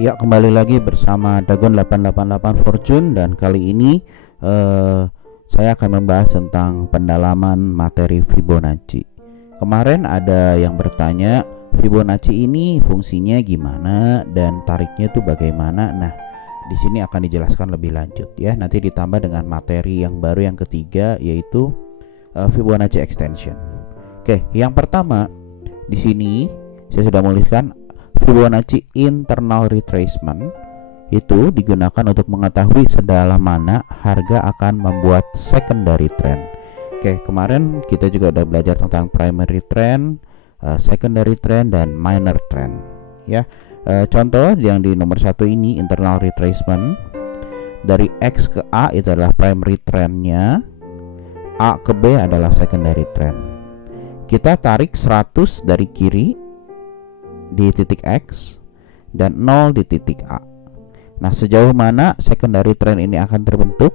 Ya, kembali lagi bersama Dagon 888 Fortune, dan kali ini saya akan membahas tentang pendalaman materi Fibonacci. Kemarin ada yang bertanya, Fibonacci ini fungsinya gimana dan tariknya itu bagaimana. Nah, di sini akan dijelaskan lebih lanjut ya. Nanti ditambah dengan materi yang baru yang ketiga, yaitu Fibonacci extension. Oke, yang pertama di sini saya sudah menuliskan Fibonacci internal retracement itu digunakan untuk mengetahui sedalam mana harga akan membuat secondary trend. Oke, kemarin kita juga udah belajar tentang primary trend, secondary trend, dan minor trend ya. Contoh yang di nomor 1 ini internal retracement dari X ke A itu adalah primary trendnya, A ke B adalah secondary trend. Kita tarik 100 dari kiri di titik X dan 0 di titik A. Nah, sejauh mana secondary trend ini akan terbentuk?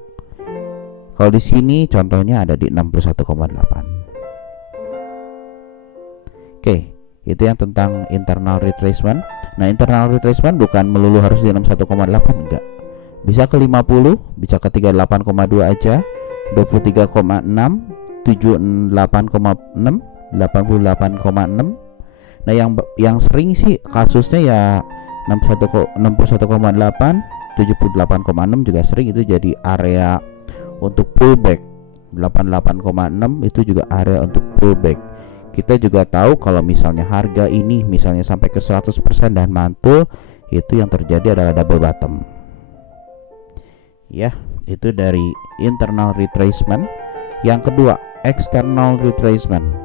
Kalau di sini contohnya ada di 61,8. Oke, itu yang tentang internal retracement. Nah, internal retracement bukan melulu harus di 61,8, enggak. Bisa ke 50, bisa ke 38,2 aja, 23,6, 78,6, 88,6. Nah, yang sering sih kasusnya ya 61,8, 78,6 juga sering, itu jadi area untuk pullback. 88,6 itu juga area untuk pullback. Kita juga tahu kalau misalnya harga ini misalnya sampai ke 100% dan mantul, itu yang terjadi adalah double bottom. Ya, itu dari internal retracement. Yang kedua, external retracement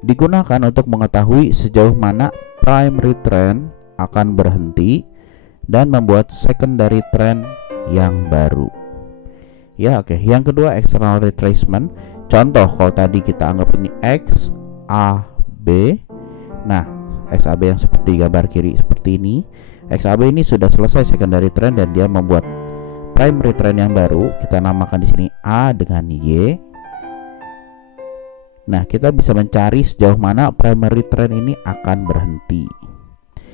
digunakan untuk mengetahui sejauh mana primary trend akan berhenti dan membuat secondary trend yang baru. Ya, oke. Yang kedua, external retracement. Contoh kalau tadi kita anggap ini XAB. Nah, XAB yang seperti gambar kiri seperti ini. XAB ini sudah selesai secondary trend dan dia membuat primary trend yang baru. Kita namakan di sini A dengan Y. Nah, kita bisa mencari sejauh mana primary trend ini akan berhenti.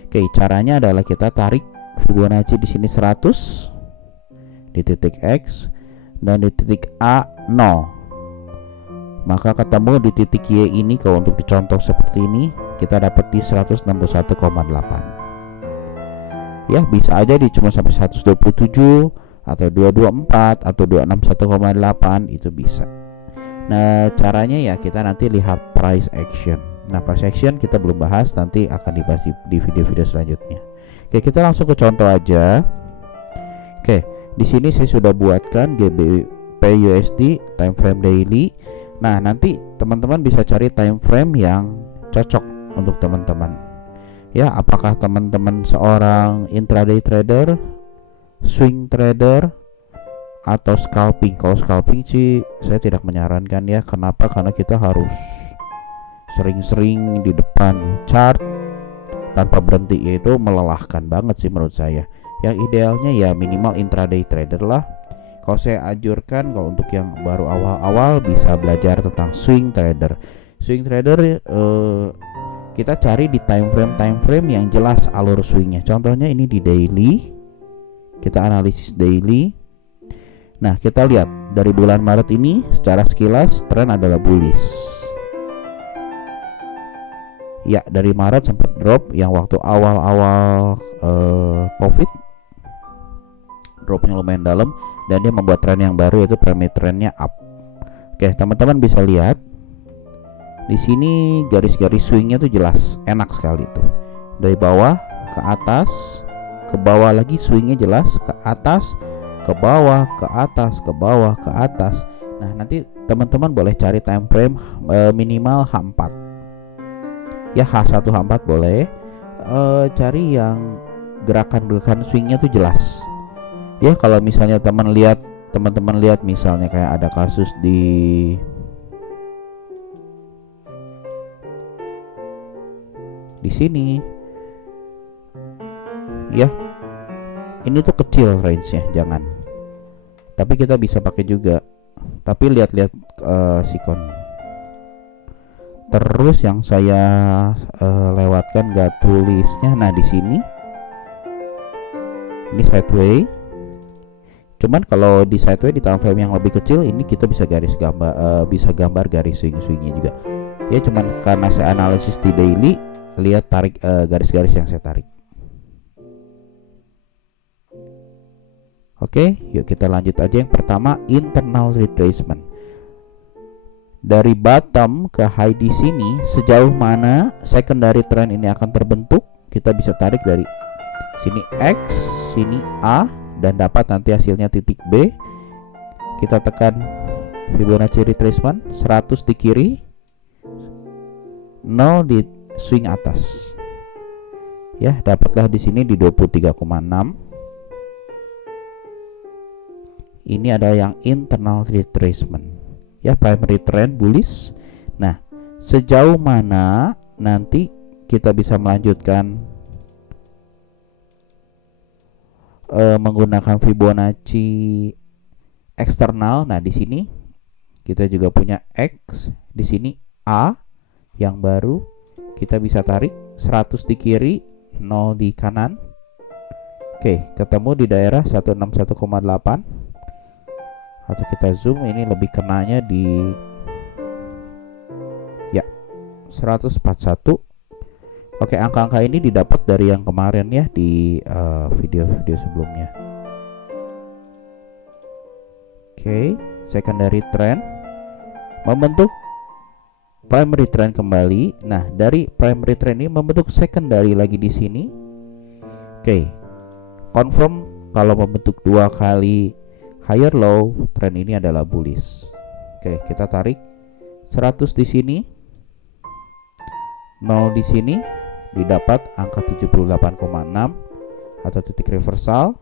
Oke, caranya adalah kita tarik Fibonacci di sini 100 di titik X dan di titik A 0. Maka ketemu di titik Y ini. Kalau untuk dicontoh seperti ini, kita dapat di 161,8. Ya, bisa aja di cuma sampai 127 atau 224 atau 261,8, itu bisa. Nah, caranya ya kita nanti lihat price action. Nah, price action kita belum bahas, nanti akan dibahas di video-video selanjutnya. Oke, kita langsung ke contoh aja. Oke, di sini saya sudah buatkan GBP USD time frame daily. Nah, nanti teman-teman bisa cari time frame yang cocok untuk teman-teman. Ya, apakah teman-teman seorang intraday trader, swing trader, atau scalping. Kalau scalping sih saya tidak menyarankan ya. Kenapa? Karena kita harus sering-sering di depan chart tanpa berhenti, yaitu melelahkan banget sih menurut saya. Yang idealnya ya minimal intraday trader lah. Kalau saya anjurkan, kalau untuk yang baru awal-awal bisa belajar tentang swing trader. Swing trader kita cari di time frame yang jelas alur swingnya. Contohnya ini di daily. Kita analisis daily. Nah, kita lihat dari bulan Maret ini secara sekilas tren adalah bullish. Ya, dari Maret sempat drop yang waktu awal-awal COVID. Dropnya lumayan dalam dan dia membuat tren yang baru, yaitu primary trendnya up. Oke, teman-teman bisa lihat di sini garis-garis swingnya tuh jelas, enak sekali tuh. Dari bawah ke atas, ke bawah lagi swingnya jelas, ke atas, ke bawah, ke atas, ke bawah, ke atas. Nah, nanti teman-teman boleh cari time frame minimal H4. Ya, H1, H4 boleh. Cari yang gerakan-gerakan swingnya tuh jelas. Ya, kalau misalnya teman-teman lihat misalnya kayak ada kasus di sini. Ya. Ini tuh kecil range-nya, jangan. Tapi kita bisa pakai juga. Tapi lihat-lihat sikon. Terus yang saya lewatkan gak tulisnya. Nah, di sini Ini sideway. Cuman kalau di sideway di time frame yang lebih kecil ini kita bisa gambar garis swing-swingnya juga. Ya cuman karena saya analisis di daily, lihat tarik garis-garis yang saya tarik. Oke, yuk kita lanjut aja. Yang pertama, internal retracement. Dari bottom ke high di sini, sejauh mana secondary trend ini akan terbentuk, kita bisa tarik dari sini X, sini A, dan dapat nanti hasilnya titik B. Kita tekan Fibonacci retracement 100 di kiri, 0 di swing atas. Ya, dapatlah di sini di 23,6. Ini adalah yang internal retracement. Ya, primary trend bullish. Nah, sejauh mana nanti kita bisa melanjutkan menggunakan Fibonacci eksternal. Nah, di sini kita juga punya X, di sini A yang baru. Kita bisa tarik 100 di kiri, 0 di kanan. Oke, ketemu di daerah 161,8. Atau kita zoom, ini lebih kenanya di ya 141. Oke, angka-angka ini didapat dari yang kemarin ya di video-video sebelumnya. Oke, secondary trend membentuk primary trend kembali. Nah, dari primary trend ini membentuk secondary lagi di sini. Oke, confirm kalau membentuk 2 kali higher low, trend ini adalah bullish. Oke, kita tarik 100 di sini, 0 di sini, didapat angka 78,6 atau titik reversal.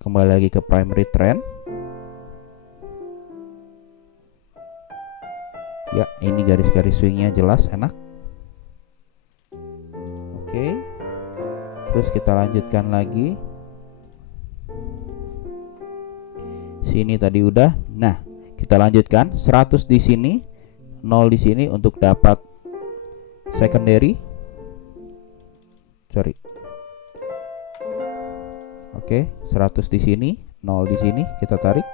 Kembali lagi ke primary trend. Ya, ini garis-garis swingnya jelas, enak. Oke, terus kita lanjutkan lagi. Sini tadi udah. Nah, kita lanjutkan 100 di sini, 0 di sini untuk dapat secondary. Sorry. Oke, 100 di sini, 0 di sini, kita tarik.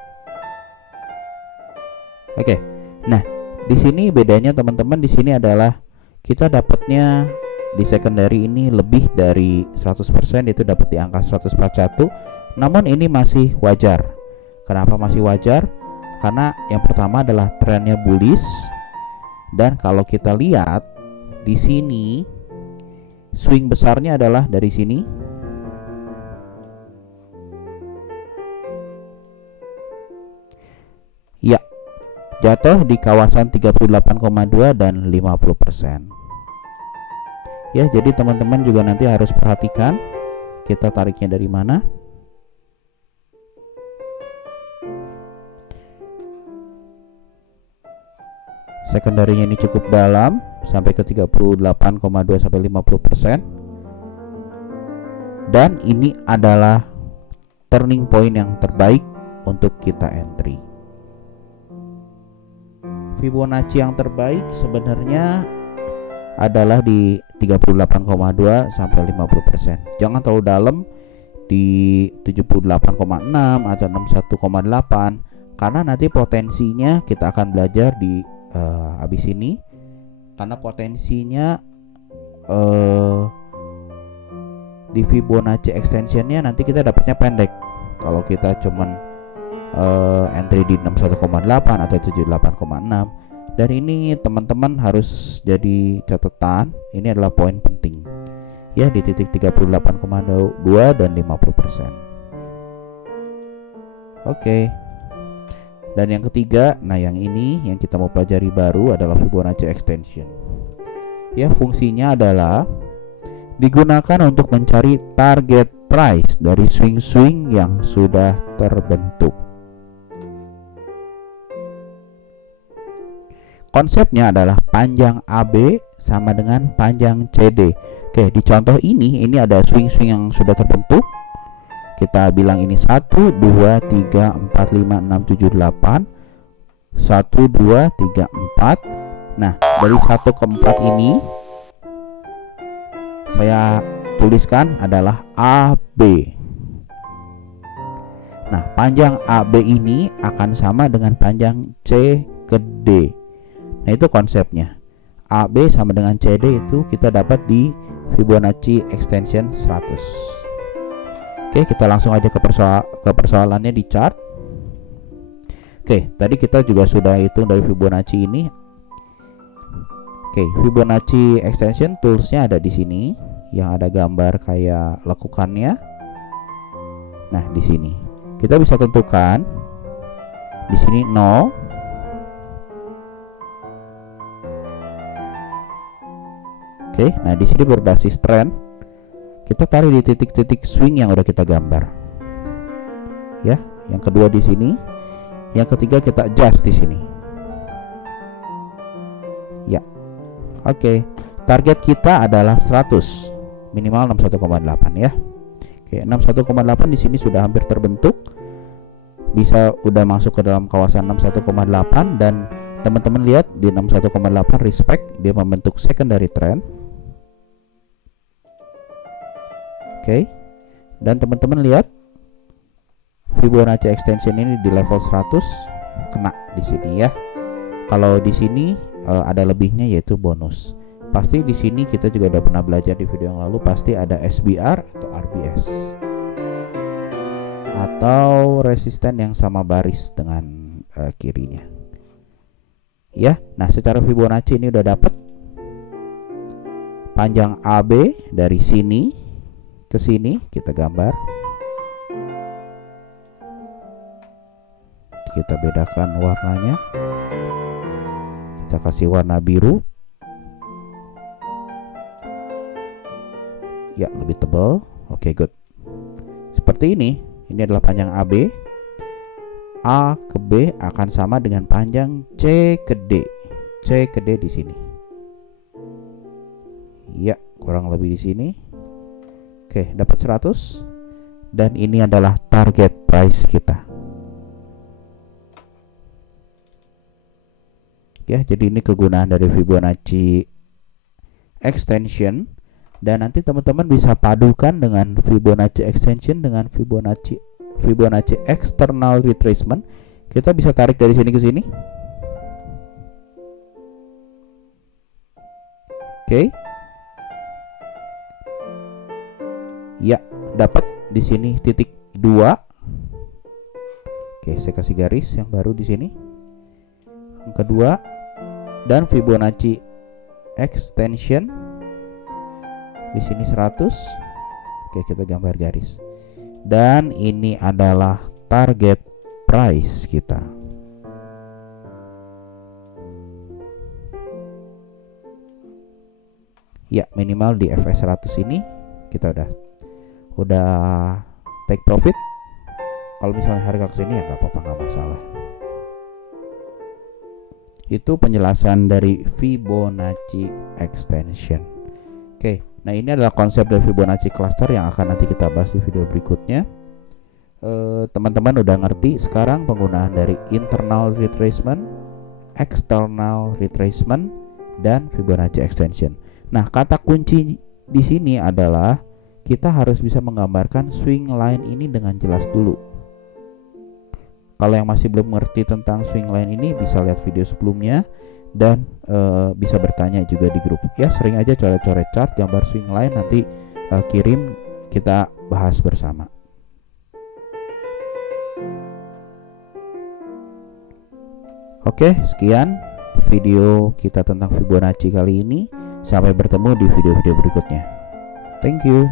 Oke. Nah, di sini bedanya teman-teman, di sini adalah kita dapatnya di secondary ini lebih dari 100%, itu dapat di angka 141. Namun ini masih wajar. Kenapa masih wajar? Karena yang pertama adalah trennya bullish, dan kalau kita lihat di sini swing besarnya adalah dari sini. Ya, jatuh di kawasan 38,2 dan 50%. Ya, jadi teman-teman juga nanti harus perhatikan kita tariknya dari mana. Secondary-nya ini cukup dalam sampai ke 38,2 sampai 50%. Dan ini adalah turning point yang terbaik untuk kita entry. Fibonacci yang terbaik sebenarnya adalah di 38,2 sampai 50%. Jangan terlalu dalam di 78,6 atau 61,8 karena nanti potensinya kita akan belajar di habis ini, karena potensinya di Fibonacci extensionnya nanti kita dapatnya pendek kalau kita cuman entry di 61,8 atau 78,6. Dan ini teman-teman harus jadi catatan, ini adalah poin penting ya, di titik 38,2 dan 50%. Oke. Dan yang ketiga, nah yang ini yang kita mau pelajari baru adalah Fibonacci extension. Ya, fungsinya adalah digunakan untuk mencari target price dari swing-swing yang sudah terbentuk. Konsepnya adalah panjang AB sama dengan panjang CD. Oke, di contoh ini ada swing-swing yang sudah terbentuk. Kita bilang ini 1, 2, 3, 4, 5, 6, 7, 8 1, 2, 3, 4. Nah, dari 1 ke 4 ini saya tuliskan adalah AB. Nah, panjang AB ini akan sama dengan panjang C ke D. Nah, itu konsepnya. AB sama dengan CD itu kita dapat di Fibonacci extension 100. Oke, kita langsung aja ke persoalannya di chart. Oke, tadi kita juga sudah hitung dari Fibonacci ini. Oke, Fibonacci extension toolsnya ada di sini, yang ada gambar kayak lekukannya. Nah, di sini kita bisa tentukan di sini 0. Oke, nah di sini berbasis trend. Kita tarik di titik-titik swing yang udah kita gambar. Ya, yang kedua di sini, yang ketiga kita adjust di sini. Ya. Oke, target kita adalah 100, minimal 61,8 ya. Oke, 61,8 di sini sudah hampir terbentuk. Bisa udah masuk ke dalam kawasan 61,8 dan teman-teman lihat di 61,8 respect dia membentuk secondary trend. Oke. Dan teman-teman lihat Fibonacci extension ini di level 100 kena di sini ya. Kalau di sini ada lebihnya yaitu bonus. Pasti di sini kita juga udah pernah belajar di video yang lalu, pasti ada SBR atau RBS atau resisten yang sama baris dengan kirinya. Ya, nah secara Fibonacci ini udah dapat panjang AB dari sini ke sini, kita gambar. Kita bedakan warnanya. Kita kasih warna biru. Ya, lebih tebal. Oke, good. Seperti ini. Ini adalah panjang AB. A ke B akan sama dengan panjang C ke D. C ke D di sini. Ya, kurang lebih di sini. Oke, dapat 100. Dan ini adalah target price kita. Ya, jadi ini kegunaan dari Fibonacci extension. Dan nanti teman-teman bisa padukan dengan Fibonacci extension dengan Fibonacci external retracement. Kita bisa tarik dari sini ke sini. Oke. Ya, dapat di sini titik 2. Oke, saya kasih garis yang baru di sini. Yang kedua, dan Fibonacci extension di sini 100. Oke, kita gambar garis. Dan ini adalah target price kita. Ya, minimal di FS 100 ini kita udah take profit. Kalau misalnya harga kesini ya nggak apa-apa, nggak masalah. Itu penjelasan dari Fibonacci extension. Oke, nah ini adalah konsep dari Fibonacci cluster yang akan nanti kita bahas di video berikutnya. Teman-teman udah ngerti sekarang penggunaan dari internal retracement, external retracement, dan Fibonacci extension. Nah, kata kunci di sini adalah kita harus bisa menggambarkan swing line ini dengan jelas dulu. Kalau yang masih belum ngerti tentang swing line ini bisa lihat video sebelumnya dan bisa bertanya juga di grup. Ya, sering aja coret-coret chart gambar swing line, nanti kirim, kita bahas bersama. Oke, sekian video kita tentang Fibonacci kali ini. Sampai bertemu di video-video berikutnya. Thank you.